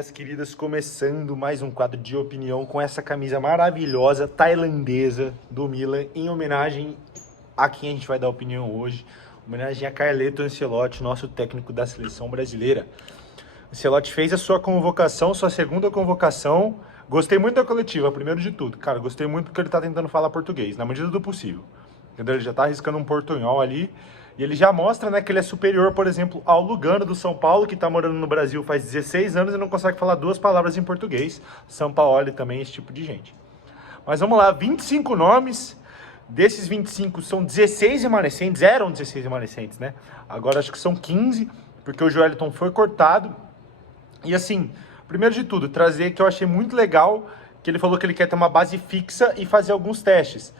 Minhas queridas, começando mais um quadro de opinião com essa camisa maravilhosa tailandesa do Milan, em homenagem a quem a gente vai dar opinião hoje, homenagem a Carleto Ancelotti, nosso técnico da seleção brasileira. Ancelotti fez a sua convocação, sua segunda convocação. Gostei muito da coletiva, primeiro de tudo. Cara, gostei muito porque ele tá tentando falar português, na medida do possível. Entendeu? Ele já tá arriscando um portunhol ali. E ele já mostra, né, que ele é superior, por exemplo, ao Lugano do São Paulo, que tá morando no Brasil faz 16 anos e não consegue falar duas palavras em português. Sampaoli também, esse tipo de gente. Mas vamos lá, 25 nomes. Desses 25 são 16 remanescentes, eram 16 remanescentes, né? Agora acho que são 15, porque o Joelinton foi cortado. E assim, primeiro de tudo, trazer que eu achei muito legal, que ele falou que ele quer ter uma base fixa e fazer alguns testes.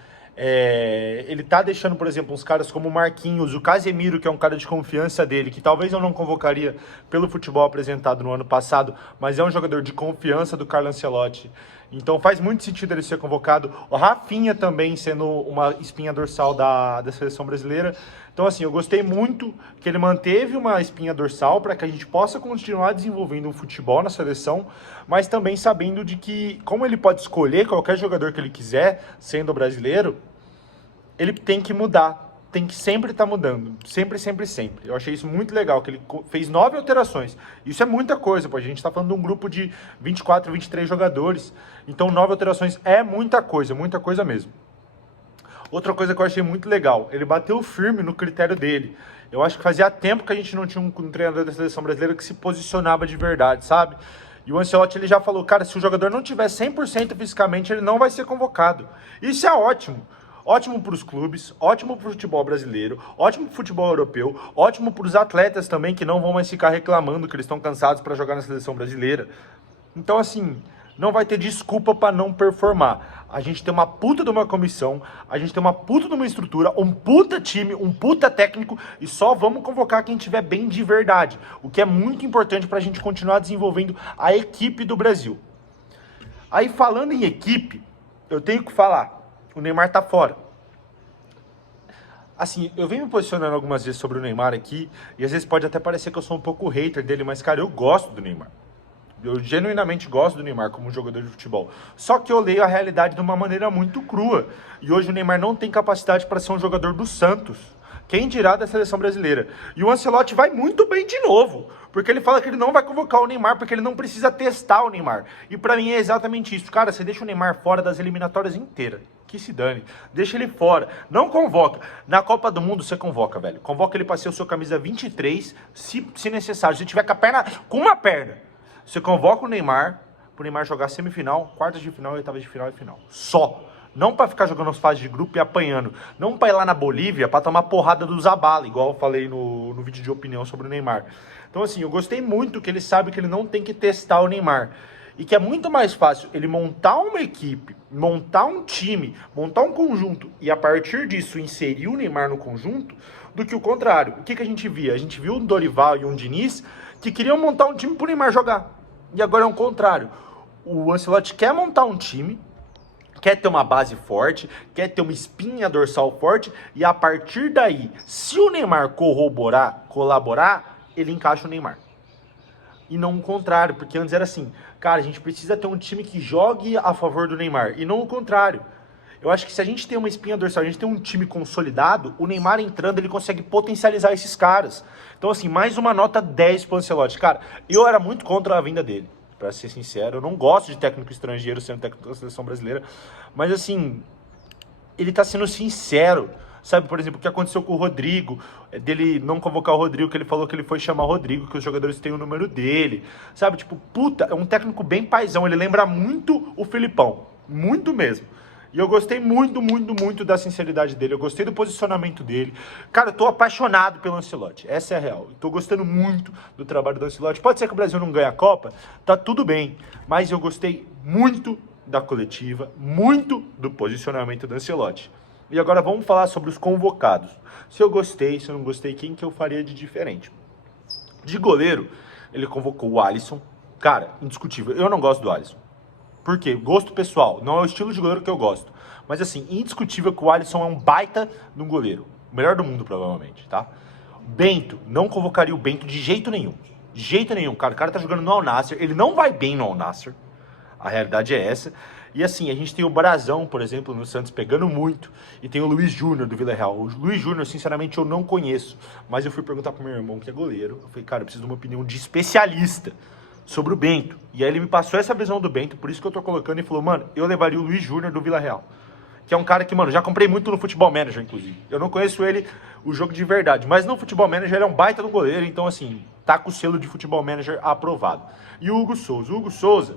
Ele tá deixando, por exemplo, uns caras como o Marquinhos, o Casemiro, que é um cara de confiança dele, que talvez eu não convocaria pelo futebol apresentado no ano passado, mas é um jogador de confiança do Carlo Ancelotti. Então faz muito sentido ele ser convocado. O Rafinha também sendo uma espinha dorsal da seleção brasileira. Então assim, eu gostei muito que ele manteve uma espinha dorsal para que a gente possa continuar desenvolvendo um futebol na seleção, mas também sabendo de que, como ele pode escolher qualquer jogador que ele quiser, sendo brasileiro, ele tem que mudar, tem que sempre estar mudando, sempre, sempre, sempre. Eu achei isso muito legal, que ele fez 9 alterações. Isso é muita coisa, pô. A gente está falando de um grupo de 24, 23 jogadores, então 9 alterações é muita coisa mesmo. Outra coisa que eu achei muito legal, ele bateu firme no critério dele. Eu acho que fazia tempo que a gente não tinha um treinador da seleção brasileira que se posicionava de verdade, sabe? E o Ancelotti, ele já falou, cara, se o jogador não tiver 100% fisicamente, ele não vai ser convocado. Isso é ótimo. Ótimo para os clubes, ótimo para o futebol brasileiro, ótimo para o futebol europeu, ótimo para os atletas também, que não vão mais ficar reclamando que eles estão cansados para jogar na seleção brasileira. Então, assim, não vai ter desculpa para não performar. A gente tem uma puta de uma comissão, a gente tem uma puta de uma estrutura, um puta time, um puta técnico, e só vamos convocar quem estiver bem de verdade. O que é muito importante para a gente continuar desenvolvendo a equipe do Brasil. Aí, falando em equipe, eu tenho que falar, o Neymar tá fora. Assim, eu venho me posicionando algumas vezes sobre o Neymar aqui, e às vezes pode até parecer que eu sou um pouco hater dele, mas, cara, eu gosto do Neymar. Eu genuinamente gosto do Neymar como jogador de futebol. Só que eu leio a realidade de uma maneira muito crua. E hoje o Neymar não tem capacidade para ser um jogador do Santos. Quem dirá da seleção brasileira? E o Ancelotti vai muito bem de novo. Porque ele fala que ele não vai convocar o Neymar, porque ele não precisa testar o Neymar. E pra mim é exatamente isso. Cara, você deixa o Neymar fora das eliminatórias inteiras. Que se dane. Deixa ele fora. Não convoca. Na Copa do Mundo você convoca, velho. Convoca ele pra ser o seu camisa 23, se necessário. Se tiver com uma perna. Você convoca o Neymar, pro Neymar jogar semifinal, quartas de final, oitavas de final e final. Só. Não pra ficar jogando as fases de grupo e apanhando. Não pra ir lá na Bolívia pra tomar porrada do Zabala, igual eu falei no vídeo de opinião sobre o Neymar. Então assim, eu gostei muito que ele sabe que ele não tem que testar o Neymar. E que é muito mais fácil ele montar uma equipe, montar um time, montar um conjunto e a partir disso inserir o Neymar no conjunto, do que o contrário. O que a gente via? A gente viu um Dorival e um Diniz que queriam montar um time pro Neymar jogar. E agora é o contrário. O Ancelotti quer montar um time, quer ter uma base forte, quer ter uma espinha dorsal forte, e a partir daí, se o Neymar colaborar, ele encaixa o Neymar. E não o contrário, porque antes era assim, cara, a gente precisa ter um time que jogue a favor do Neymar, e não o contrário. Eu acho que se a gente tem uma espinha dorsal, a gente tem um time consolidado, o Neymar entrando, ele consegue potencializar esses caras. Então assim, mais uma nota 10 pro Ancelotti. Cara, eu era muito contra a vinda dele, pra ser sincero. Eu não gosto de técnico estrangeiro sendo técnico da seleção brasileira, mas assim, ele tá sendo sincero. Sabe, por exemplo, o que aconteceu com o Rodrigo, dele não convocar o Rodrigo, que ele falou que ele foi chamar o Rodrigo, que os jogadores têm o número dele. Sabe, tipo, puta, é um técnico bem paizão, ele lembra muito o Filipão, muito mesmo. E eu gostei muito, muito, muito da sinceridade dele, eu gostei do posicionamento dele. Cara, eu tô apaixonado pelo Ancelotti, essa é a real. Eu tô gostando muito do trabalho do Ancelotti. Pode ser que o Brasil não ganhe a Copa, tá tudo bem, mas eu gostei muito da coletiva, muito do posicionamento do Ancelotti. E agora vamos falar sobre os convocados. Se eu gostei, se eu não gostei, quem que eu faria de diferente? De goleiro, ele convocou o Alisson. Cara, indiscutível, eu não gosto do Alisson. Por quê? Gosto pessoal, não é o estilo de goleiro que eu gosto. Mas assim, indiscutível que o Alisson é um baita de um goleiro. O melhor do mundo, provavelmente, tá? Bento, não convocaria o Bento de jeito nenhum. De jeito nenhum, cara. O cara tá jogando no Al Nassr, ele não vai bem no Al Nassr. A realidade é essa. E assim, a gente tem o Brazão, por exemplo, no Santos pegando muito. E tem o Luiz Júnior do Vila Real. O Luiz Júnior, sinceramente, eu não conheço. Mas eu fui perguntar pro meu irmão, que é goleiro. Eu falei, cara, eu preciso de uma opinião de especialista sobre o Bento. E aí ele me passou essa visão do Bento, por isso que eu tô colocando e falou, mano, eu levaria o Luiz Júnior do Vila Real. Que é um cara que, mano, já comprei muito no Futebol Manager, inclusive. Eu não conheço ele, o jogo de verdade. Mas no Futebol Manager ele é um baita do goleiro. Então, assim, tá com o selo de Futebol Manager aprovado. E o Hugo Souza. O Hugo Souza...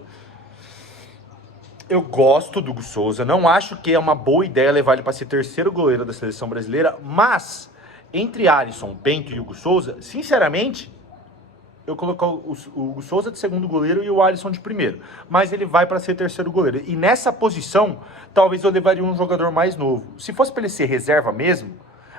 Eu gosto do Hugo Souza, não acho que é uma boa ideia levar ele para ser terceiro goleiro da seleção brasileira, mas entre Alisson, Bento e Hugo Souza, sinceramente, eu coloco o Hugo Souza de segundo goleiro e o Alisson de primeiro, mas ele vai para ser terceiro goleiro. E nessa posição, talvez eu levaria um jogador mais novo. Se fosse para ele ser reserva mesmo,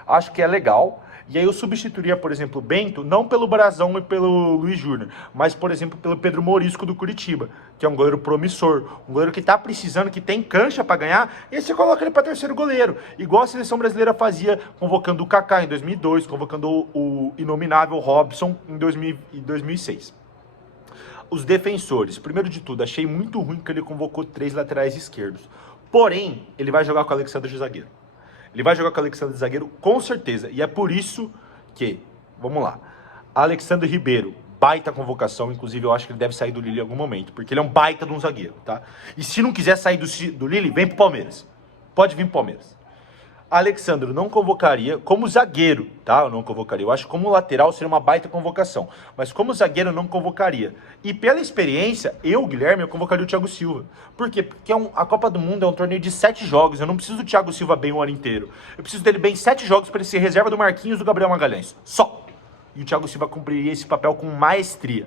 acho que é legal. E aí eu substituiria, por exemplo, o Bento, não pelo Brazão e pelo Luiz Júnior, mas, por exemplo, pelo Pedro Morisco do Curitiba, que é um goleiro promissor, um goleiro que tá precisando, que tem cancha para ganhar, e aí você coloca ele para terceiro goleiro, igual a seleção brasileira fazia, convocando o Kaká em 2002, convocando o inominável Robson em 2006. Os defensores, primeiro de tudo, achei muito ruim que ele convocou 3 laterais esquerdos, porém, ele vai jogar com o Alexandre de zagueiro. Ele vai jogar com o Alexandre de zagueiro, com certeza. E é por isso que, vamos lá, Alexandre Ribeiro, baita convocação. Inclusive, eu acho que ele deve sair do Lille em algum momento, porque ele é um baita de um zagueiro, tá? E se não quiser sair do Lille, vem pro Palmeiras. Pode vir pro Palmeiras. Alexandre não convocaria como zagueiro, tá? Eu não convocaria. Eu acho que como lateral seria uma baita convocação. Mas como zagueiro eu não convocaria. E pela experiência, Guilherme, eu convocaria o Thiago Silva. Por quê? Porque a Copa do Mundo é um torneio de 7 jogos. Eu não preciso do Thiago Silva bem o ano inteiro. Eu preciso dele bem 7 jogos para ele ser reserva do Marquinhos e do Gabriel Magalhães. Só. E o Thiago Silva cumpriria esse papel com maestria.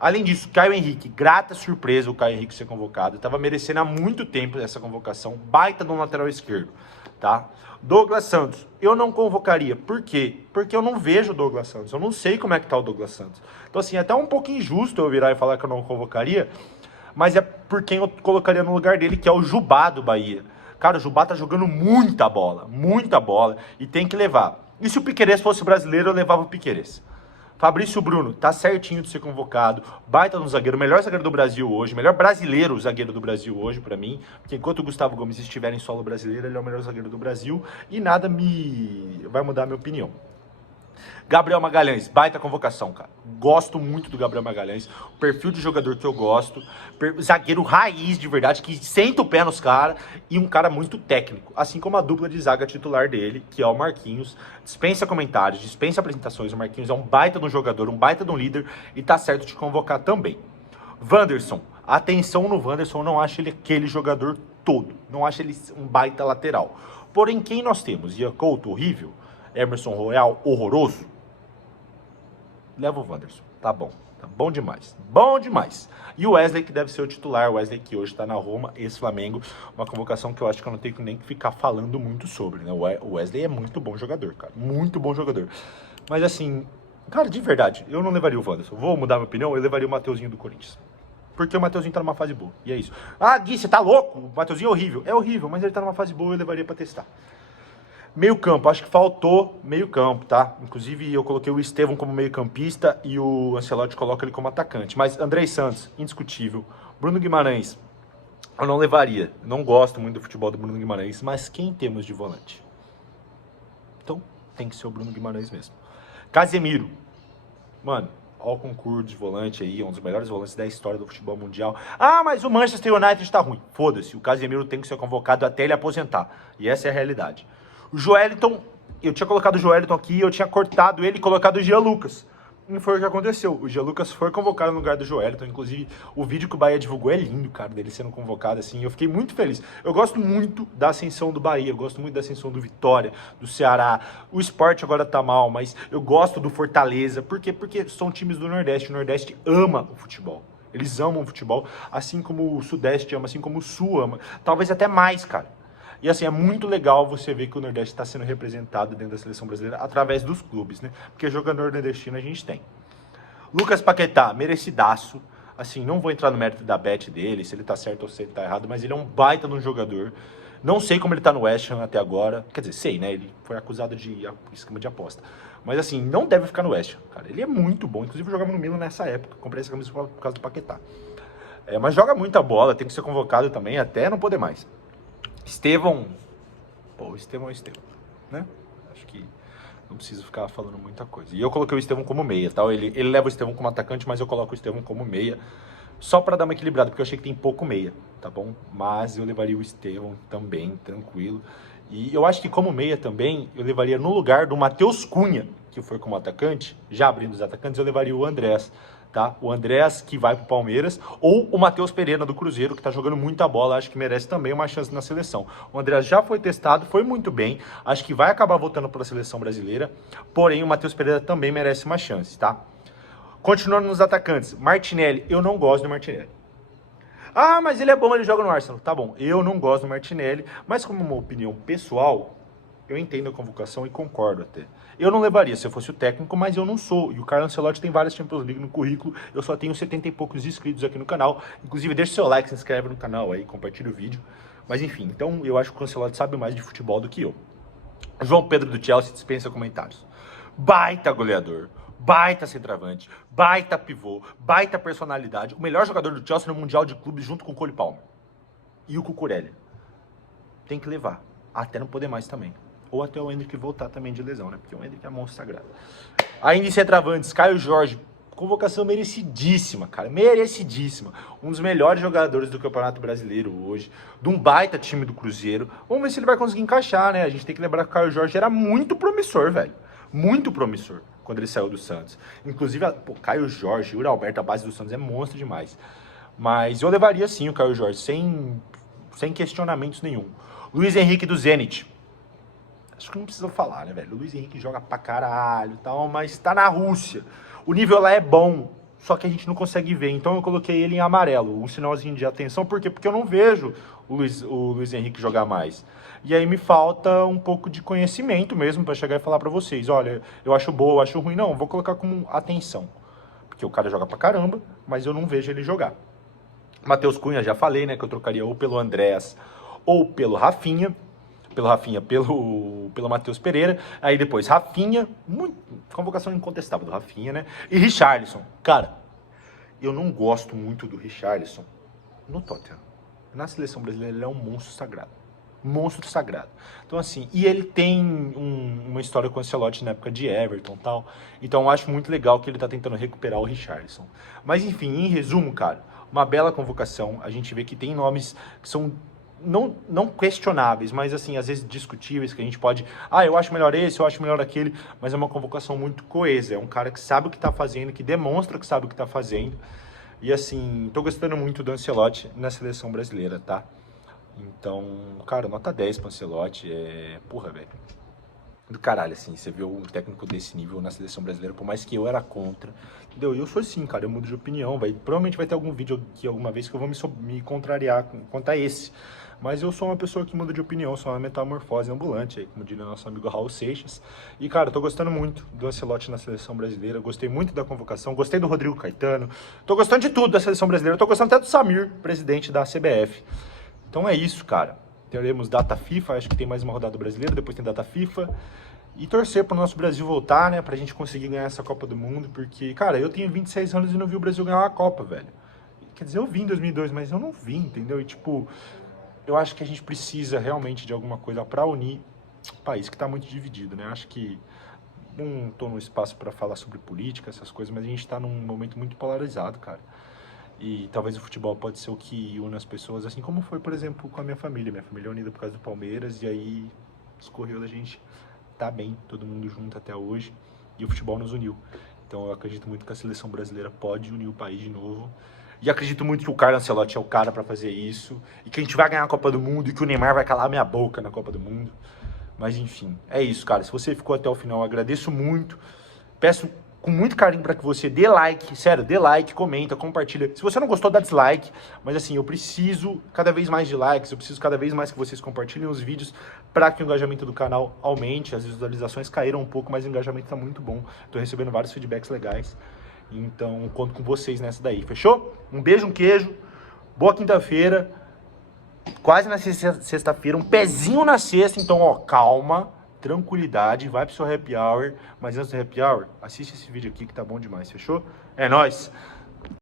Além disso, Caio Henrique, grata surpresa o Caio Henrique ser convocado. Estava merecendo há muito tempo essa convocação. Baita no lateral esquerdo, tá? Douglas Santos, eu não convocaria. Por quê? Porque eu não vejo o Douglas Santos. Eu não sei como é que tá o Douglas Santos. Então, assim, é até um pouco injusto eu virar e falar que eu não convocaria, mas é por quem eu colocaria no lugar dele, que é o Jubá do Bahia. Cara, o Jubá tá jogando muita bola, e tem que levar. E se o Piquerez fosse brasileiro, eu levava o Piquerez. Fabrício Bruno, tá certinho de ser convocado, baita no zagueiro, melhor zagueiro do Brasil hoje, melhor brasileiro zagueiro do Brasil hoje pra mim, porque enquanto o Gustavo Gomes estiver em solo brasileiro, ele é o melhor zagueiro do Brasil e nada vai mudar a minha opinião. Gabriel Magalhães, baita convocação, cara. Gosto muito do Gabriel Magalhães, o perfil de jogador que eu gosto, zagueiro raiz de verdade, que senta o pé nos caras e um cara muito técnico, assim como a dupla de zaga titular dele, que é o Marquinhos. Dispensa comentários, dispensa apresentações, o Marquinhos é um baita de um jogador, um baita de um líder e tá certo de convocar também. Wanderson, atenção no Wanderson, eu não acho ele aquele jogador todo, não acho ele um baita lateral. Porém, quem nós temos? Ian Couto, horrível. Emerson Royal, horroroso. Leva o Wanderson, tá bom demais, E o Wesley, que deve ser o titular, o Wesley que hoje tá na Roma, ex-Flamengo, uma convocação que eu acho que eu não tenho nem que ficar falando muito sobre, né? O Wesley é muito bom jogador, cara, muito bom jogador. Mas assim, cara, de verdade, eu não levaria o Wanderson, vou mudar minha opinião, eu levaria o Mateuzinho do Corinthians. Porque o Mateuzinho tá numa fase boa, e é isso. Ah, Gui, você tá louco? O Mateuzinho é horrível, mas ele tá numa fase boa, eu levaria pra testar. Meio campo, acho que faltou meio campo, tá? Inclusive eu coloquei o Estevão como meio campista e o Ancelotti coloca ele como atacante. Mas Andrei Santos, indiscutível. Bruno Guimarães, eu não levaria. Não gosto muito do futebol do Bruno Guimarães, mas quem temos de volante? Então tem que ser o Bruno Guimarães mesmo. Casemiro, mano, ó o concurso de volante aí, um dos melhores volantes da história do futebol mundial. Ah, mas o Manchester United tá ruim. Foda-se, o Casemiro tem que ser convocado até ele aposentar. E essa é a realidade. O Joelinton, eu tinha colocado o Joelinton aqui, eu tinha cortado ele e colocado o Jean Lucas. Não foi o que aconteceu. O Jean Lucas foi convocado no lugar do Joelinton. Inclusive, o vídeo que o Bahia divulgou é lindo, cara, dele sendo convocado, assim. Eu fiquei muito feliz. Eu gosto muito da ascensão do Bahia, eu gosto muito da ascensão do Vitória, do Ceará. O Sport agora tá mal, mas eu gosto do Fortaleza. Por quê? Porque são times do Nordeste. O Nordeste ama o futebol. Eles amam o futebol, assim como o Sudeste ama, assim como o Sul ama. Talvez até mais, cara. E assim, é muito legal você ver que o Nordeste está sendo representado dentro da seleção brasileira através dos clubes, né? Porque jogador nordestino a gente tem. Lucas Paquetá, merecidaço. Assim, não vou entrar no mérito da bet dele, se ele tá certo ou se ele tá errado, mas ele é um baita de um jogador. Não sei como ele tá no West Ham até agora. Quer dizer, sei, né? Ele foi acusado de esquema de aposta. Mas assim, não deve ficar no West Ham, cara. Ele é muito bom. Inclusive eu jogava no Milan nessa época. Comprei essa camisa por causa do Paquetá. Mas joga muita bola, tem que ser convocado também, até não poder mais. Estevão. Pô, o Estevão é o Estevão, né? Acho que não preciso ficar falando muita coisa. E eu coloquei o Estevão como meia, tá? Ele leva o Estevão como atacante, mas eu coloco o Estevão como meia. Só pra dar uma equilibrada, porque eu achei que tem pouco meia, tá bom? Mas eu levaria o Estevão também, tranquilo. E eu acho que como meia também, eu levaria no lugar do Matheus Cunha, que foi como atacante, já abrindo os atacantes, eu levaria o Andrés, tá? O Andrés que vai pro Palmeiras, ou o Matheus Pereira do Cruzeiro, que tá jogando muita bola, acho que merece também uma chance na seleção. O Andrés já foi testado, foi muito bem, acho que vai acabar voltando para a seleção brasileira, porém o Matheus Pereira também merece uma chance, tá? Continuando nos atacantes, Martinelli, eu não gosto do Martinelli. Ah, mas ele é bom, ele joga no Arsenal. Tá bom, eu não gosto do Martinelli, mas como uma opinião pessoal, eu entendo a convocação e concordo até. Eu não levaria se eu fosse o técnico, mas eu não sou. E o Carlo Ancelotti tem várias Champions League no currículo. Eu só tenho 70 e poucos inscritos aqui no canal. Inclusive, deixa o seu like, se inscreve no canal aí, compartilha o vídeo. Mas enfim, então eu acho que o Ancelotti sabe mais de futebol do que eu. João Pedro do Chelsea dispensa comentários. Baita goleador, baita centroavante, baita pivô, baita personalidade. O melhor jogador do Chelsea no Mundial de Clubes junto com o Cole Palmer. E o Cucurella. Tem que levar. Até não poder mais também. Ou até o Endrick voltar também de lesão, né? Porque o Endrick é monstro sagrado. Ainda em centroavantes, Caio Jorge. Convocação merecidíssima, cara. Merecidíssima. Um dos melhores jogadores do Campeonato Brasileiro hoje. De um baita time do Cruzeiro. Vamos ver se ele vai conseguir encaixar, né? A gente tem que lembrar que o Caio Jorge era muito promissor, velho. Muito promissor quando ele saiu do Santos. Inclusive, pô, Caio Jorge, Yuri Alberto, a base do Santos é monstro demais. Mas eu levaria sim o Caio Jorge, sem questionamentos nenhum. Luiz Henrique do Zenit. Acho que não precisa falar, né, velho? O Luiz Henrique joga pra caralho e tal, mas tá na Rússia. O nível lá é bom, só que a gente não consegue ver. Então eu coloquei ele em amarelo, um sinalzinho de atenção. Por quê? Porque eu não vejo o Luiz Henrique jogar mais. E aí me falta um pouco de conhecimento mesmo pra chegar e falar pra vocês. Olha, eu acho boa, eu acho ruim. Não, vou colocar como atenção. Porque o cara joga pra caramba, mas eu não vejo ele jogar. Matheus Cunha, já falei, né, que eu trocaria ou pelo Andrés ou pelo Rafinha. Pelo Matheus Pereira, aí depois Rafinha, convocação incontestável do Rafinha, né? E Richarlison. Cara, eu não gosto muito do Richarlison no Tottenham. Na seleção brasileira ele é um monstro sagrado. Monstro sagrado. Então assim, e ele tem uma história com o Ancelotti na época de Everton e tal. Então eu acho muito legal que ele tá tentando recuperar o Richarlison. Mas enfim, em resumo, cara, uma bela convocação. A gente vê que tem nomes que são não questionáveis, mas assim, às vezes discutíveis, que a gente pode, eu acho melhor esse, eu acho melhor aquele, mas é uma convocação muito coesa, é um cara que sabe o que tá fazendo, que demonstra que sabe o que tá fazendo, e assim, tô gostando muito do Ancelotti na seleção brasileira, tá? Então, cara, nota 10 pro Ancelotti, porra, velho, do caralho, assim, você vê um técnico desse nível na seleção brasileira, por mais que eu era contra, entendeu? Eu sou assim, cara, eu mudo de opinião, provavelmente vai ter algum vídeo aqui alguma vez que eu vou me contrariar quanto a esse. Mas eu sou uma pessoa que muda de opinião, sou uma metamorfose ambulante, aí, como diria nosso amigo Raul Seixas. E, cara, eu tô gostando muito do Ancelotti na seleção brasileira, gostei muito da convocação, gostei do Rodrigo Caetano, tô gostando de tudo da seleção brasileira, tô gostando até do Samir, presidente da CBF. Então é isso, cara. Teremos data FIFA, acho que tem mais uma rodada brasileira, depois tem data FIFA. E torcer pro nosso Brasil voltar, né, pra gente conseguir ganhar essa Copa do Mundo, porque, cara, eu tenho 26 anos e não vi o Brasil ganhar uma Copa, velho. Quer dizer, eu vi em 2002, mas eu não vi, entendeu? E, tipo, eu acho que a gente precisa realmente de alguma coisa para unir o país que está muito dividido, né? Acho que não estou no espaço para falar sobre política, essas coisas, mas a gente está num momento muito polarizado, cara. E talvez o futebol pode ser o que une as pessoas, assim como foi, por exemplo, com a minha família. Minha família é unida por causa do Palmeiras, e aí escorreu da gente tá bem, todo mundo junto até hoje, e o futebol nos uniu. Então eu acredito muito que a seleção brasileira pode unir o país de novo. E acredito muito que o Carlo Ancelotti é o cara pra fazer isso. E que a gente vai ganhar a Copa do Mundo. E que o Neymar vai calar minha boca na Copa do Mundo. Mas enfim, é isso, cara. Se você ficou até o final, eu agradeço muito. Peço com muito carinho pra que você dê like. Sério, dê like, comenta, compartilha. Se você não gostou, dá dislike. Mas assim, eu preciso cada vez mais de likes. Eu preciso cada vez mais que vocês compartilhem os vídeos pra que o engajamento do canal aumente. As visualizações caíram um pouco, mas o engajamento tá muito bom. Tô recebendo vários feedbacks legais. Então, conto com vocês nessa daí, fechou? Um beijo, um queijo, boa quinta-feira quase na sexta-feira, um pezinho na sexta, então, ó, calma, tranquilidade, vai pro seu happy hour, mas antes do happy hour, assiste esse vídeo aqui que tá bom demais, fechou? É nóis!